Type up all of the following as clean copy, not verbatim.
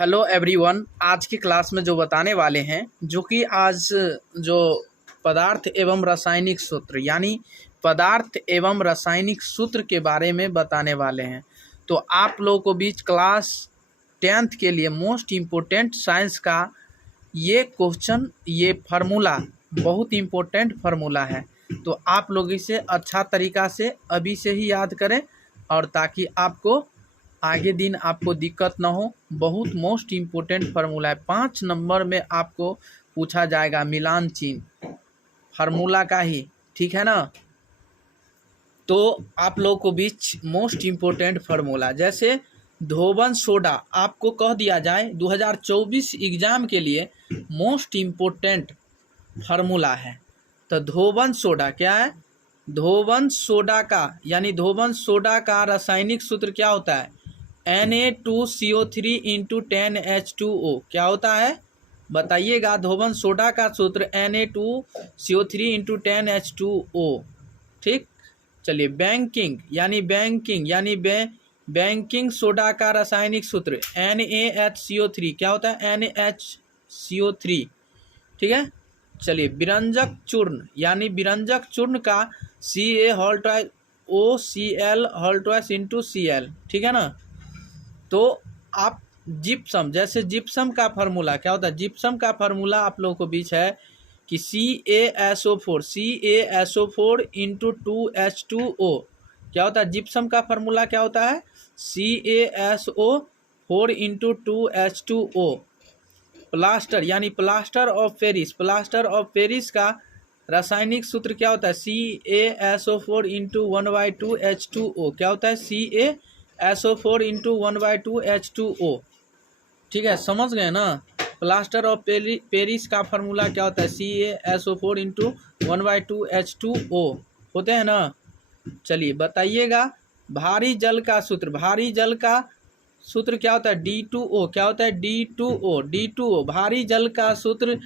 Hello everyone. आज की class में जो बताने वाले हैं जो कि आज जो पदार्थ एवं रासायनिक सूत्र यानी पदार्थ एवं रासायनिक सूत्र के बारे में बताने वाले हैं। तो आप लोगों को बीच क्लास 10th के लिए मोस्ट इम्पोर्टेंट साइंस का ये क्वेश्चन, ये फार्मूला बहुत इम्पोर्टेंट फार्मूला है। तो आप लोग इसे अच्छा तरीक़ा से अभी से ही याद करें और ताकि आपको आगे दिन आपको दिक्कत ना हो। बहुत मोस्ट इम्पोर्टेंट फार्मूला है। 5 नंबर में आपको पूछा जाएगा मिलान चिन्ह फार्मूला का ही, ठीक है ना। तो आप लोगों को बीच मोस्ट इम्पोर्टेंट फार्मूला जैसे धोबन सोडा आपको कह दिया जाए 2024 एग्ज़ाम के लिए मोस्ट इम्पोर्टेंट फार्मूला है। तो धोबन सोडा क्या है? धोबन सोडा का यानी धोबन सोडा का रासायनिक सूत्र क्या होता है? Na2CO3 into 10H2O। क्या होता है बताइएगा? धोबन सोडा का सूत्र Na2CO3 इंटू 10H2O। ठीक, चलिए बैंकिंग सोडा का रासायनिक सूत्र NaHCO3। क्या होता है? NaHCO3। ठीक है, चलिए विरंजक चूर्ण यानी विरंजक चूर्ण का CaOCl इंटू Cl। ठीक है ना। तो आप जिप्सम जैसे जिप्सम का फार्मूला क्या होता है? जिप्सम का फार्मूला आप लोगों को बीच है कि CaSO4 इंटू 2H2O। क्या होता है? जिप्सम का फार्मूला क्या होता है? CaSO4 into 2H2O। प्लास्टर यानी प्लास्टर ऑफ पेरिस का रासायनिक सूत्र क्या होता है? CaSO4 into 1/2H2O। क्या होता है? CaSO4 into 1/2H2O। ठीक है, समझ गए ना। प्लास्टर ऑफ पेरिस का फार्मूला क्या होता है? CaSO4 इंटू 1/2H2O होते हैं ना। चलिए बताइएगा भारी जल का सूत्र क्या होता है? D2O। क्या होता है? D2O। भारी जल का सूत्र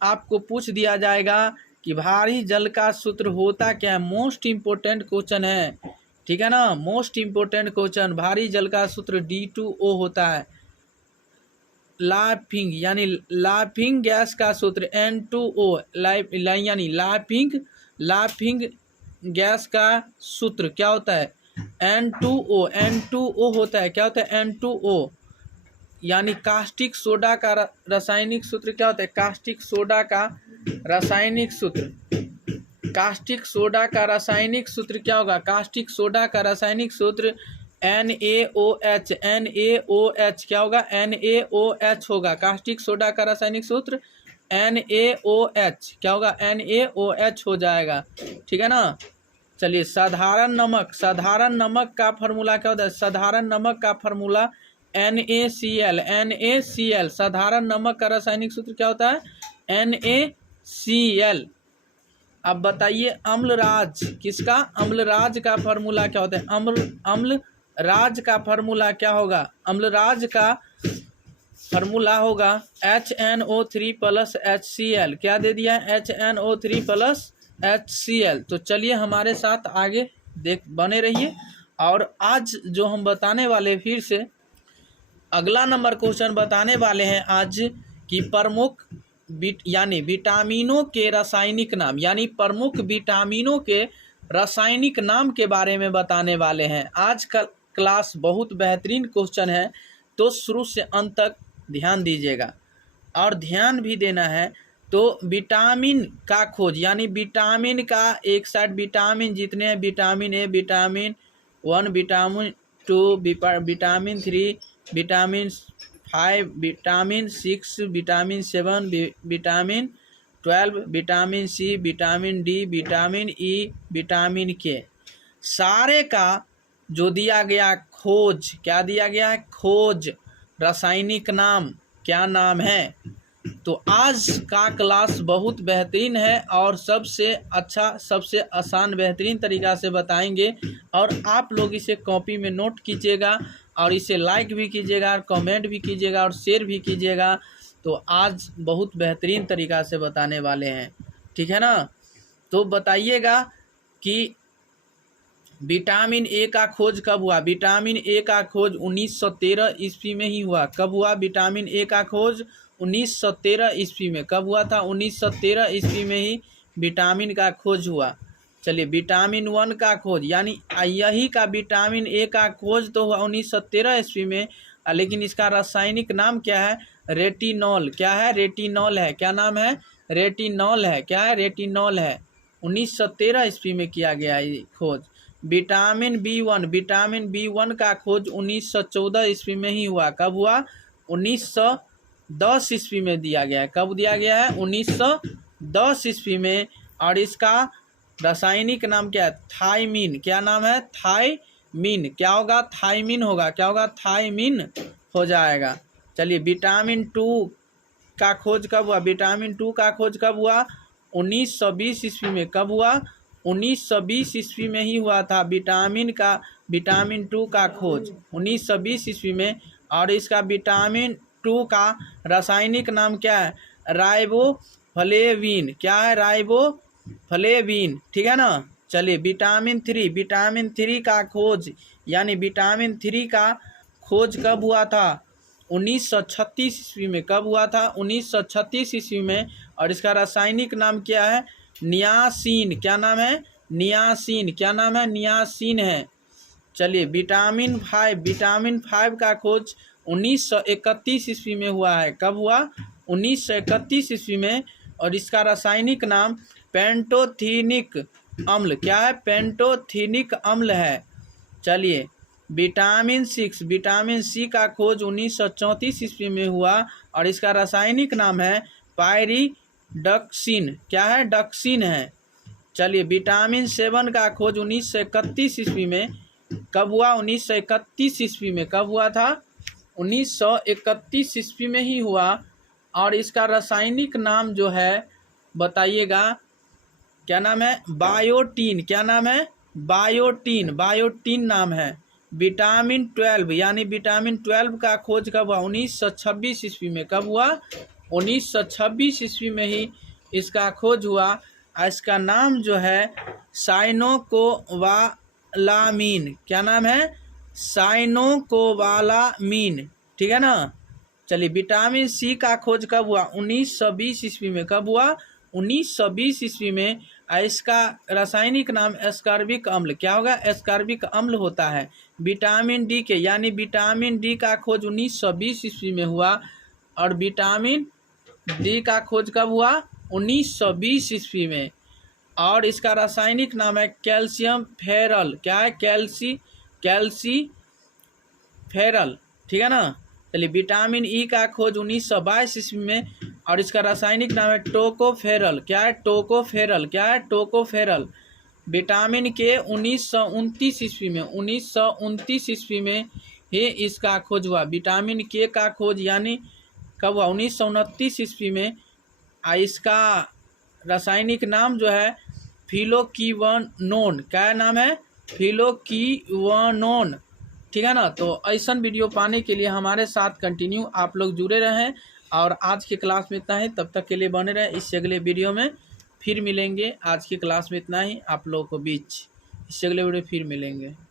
आपको पूछ दिया जाएगा कि भारी जल का सूत्र होता क्या है? मोस्ट इम्पोर्टेंट क्वेश्चन है, ठीक है ना। मोस्ट इम्पोर्टेंट क्वेश्चन, भारी जल का सूत्र D2O होता है। लाफिंग गैस का सूत्र N2O। यानी लाफिंग गैस का सूत्र क्या होता है? N2O होता है। क्या होता है? N2O। यानी कास्टिक सोडा का रासायनिक सूत्र क्या होता है? कास्टिक सोडा का रासायनिक सूत्र क्या होगा? कास्टिक सोडा का रासायनिक सूत्र NaOH। क्या होगा? NaOH होगा। कास्टिक सोडा का रासायनिक सूत्र NaOH क्या होगा? NaOH हो जाएगा, ठीक है ना। चलिए साधारण नमक का फार्मूला क्या होता है? साधारण नमक का फार्मूला NaCl। साधारण नमक का रासायनिक सूत्र क्या होता है? NaCl। अब बताइए अम्लराज किसका? अम्लराज का फार्मूला क्या होता है? अम्लराज का फार्मूला क्या होगा? अम्लराज का फार्मूला होगा HNO3 + HCl। क्या दे दिया है? HNO3 + HCl। तो चलिए हमारे साथ आगे बने रहिए। और आज जो हम बताने वाले फिर से अगला नंबर क्वेश्चन बताने वाले हैं आज कि प्रमुख यानी विटामिनों के रासायनिक नाम यानी प्रमुख विटामिनों के रासायनिक नाम के बारे में बताने वाले हैं। आज का क्लास बहुत बेहतरीन क्वेश्चन है, तो शुरू से अंत तक ध्यान दीजिएगा और ध्यान भी देना है। तो विटामिन का खोज यानी विटामिन का एक साइड विटामिन जितने हैं, vitamin A, vitamin 1, vitamin 2, vitamin 3, vitamin 5, vitamin 6, vitamin 7, vitamin 12, vitamin C, vitamin D, vitamin E, vitamin K, सारे का जो दिया गया खोज, क्या दिया गया है? खोज रासायनिक नाम क्या नाम है? तो आज का क्लास बहुत बेहतरीन है और सबसे अच्छा, सबसे आसान, बेहतरीन तरीक़ा से बताएंगे। और आप लोग इसे कॉपी में नोट कीजिएगा और इसे लाइक भी कीजिएगा और कमेंट भी कीजिएगा और शेयर भी कीजिएगा। तो आज बहुत बेहतरीन तरीक़ा से बताने वाले हैं, ठीक है ना। तो बताइएगा कि विटामिन ए का खोज कब हुआ? विटामिन ए का खोज 1913 ईस्वी में ही हुआ। कब हुआ विटामिन ए का खोज? 1913 ईस्वी में। कब हुआ था? 1913 ईस्वी में ही विटामिन का खोज हुआ। चलिए, विटामिन 1 का खोज, यानी यही का विटामिन ए का खोज तो हुआ 1913 ईस्वी में, लेकिन इसका रासायनिक नाम क्या है? रेटिनॉल। क्या है? रेटिनॉल है। क्या नाम है? रेटिनॉल है। क्या है? रेटिनॉल है। 1913 ईस्वी में किया गया ये खोज। विटामिन बी वन का खोज 1914 ईस्वी में ही हुआ। कब हुआ? 1910 ईस्वी में दिया गया है। कब दिया गया है? 1910 ईस्वी में। और इसका रासायनिक नाम क्या है? थायमीन। क्या नाम है? थायमीन। क्या होगा? थायमीन होगा। क्या होगा? थायमीन हो जाएगा। चलिए, विटामिन 2 का खोज कब हुआ? विटामिन 2 का खोज कब हुआ? 1920 ईस्वी में। कब हुआ? 1920 ईस्वी में ही हुआ था विटामिन 2 का खोज 1920 ईस्वी में। और इसका विटामिन 2 का रासायनिक नाम क्या है? राइबोफ्लेविन। क्या है? राइबोफ्लेविन। ठीक है ना। चलिए, विटामिन 3 का खोज, यानी विटामिन 3 का खोज कब हुआ था? 1936 ईस्वी में। कब हुआ था? 1936 ईस्वी में। और इसका रासायनिक नाम क्या है? नियासिन। क्या नाम है? नियासिन। क्या नाम है? नियासिन है। चलिए, विटामिन 5 का खोज 1931 ईस्वी में हुआ है। कब हुआ? 1931 ईस्वी में। और इसका रासायनिक नाम पेंटोथेनिक अम्ल। क्या है? पेंटोथेनिक अम्ल है। चलिए, विटामिन सी का खोज 1934 ईस्वी में हुआ। और इसका रासायनिक नाम है पायरिडक्सिन। क्या है? डक्सिन है। चलिए, विटामिन 7 का खोज 1931 ईस्वी में। कब हुआ? 1931 ईस्वी में। कब हुआ था? 1931 ईस्वी में ही हुआ। और इसका रासायनिक नाम जो है बताइएगा, क्या नाम है? बायोटीन। क्या नाम है? बायोटीन नाम है। विटामिन 12, यानी विटामिन 12 का खोज कब हुआ? 1926 ईस्वी में। कब हुआ? 1926 ईस्वी में ही इसका खोज हुआ। इसका नाम जो है साइनोकोबालामीन। क्या नाम है? साइनोकोबालामीन। ठीक है ना। चलिए, विटामिन सी का खोज कब हुआ? 1920 ईस्वी में। कब हुआ? 1920 ईस्वी में। इसका रासायनिक नाम एस्कॉर्बिक अम्ल। क्या होगा? एस्कॉर्बिक अम्ल होता है। विटामिन डी के, यानी विटामिन डी का खोज 1920 ईस्वी में हुआ। और विटामिन डी का खोज कब हुआ? 1920 ईस्वी में। और इसका रासायनिक नाम है कैल्शियम फेरल। क्या है? कैल्सीफेरल। ठीक है ना। चलिए, विटामिन ई का खोज 1922 ईस्वी में। और इसका रासायनिक नाम है टोकोफेरल। क्या है? टोकोफेरल। क्या है? टोकोफेरल। विटामिन के 1929 ईस्वी में। 1929 ईस्वी में ही इसका खोज हुआ। विटामिन के का खोज यानी कब हुआ? 1929 ईस्वी में। इसका रासायनिक नाम जो है फिलोक्विनोन। क्या नाम है? फिलोक्विनोन। ठीक है ना। तो ऐसा वीडियो पाने के लिए हमारे साथ कंटिन्यू आप लोग जुड़े रहें। और आज की क्लास में इतना ही, तब तक के लिए बने रहें। इससे अगले वीडियो में फिर मिलेंगे। आज की क्लास में इतना ही आप लोगों को बीच, इससे अगले वीडियो फिर मिलेंगे।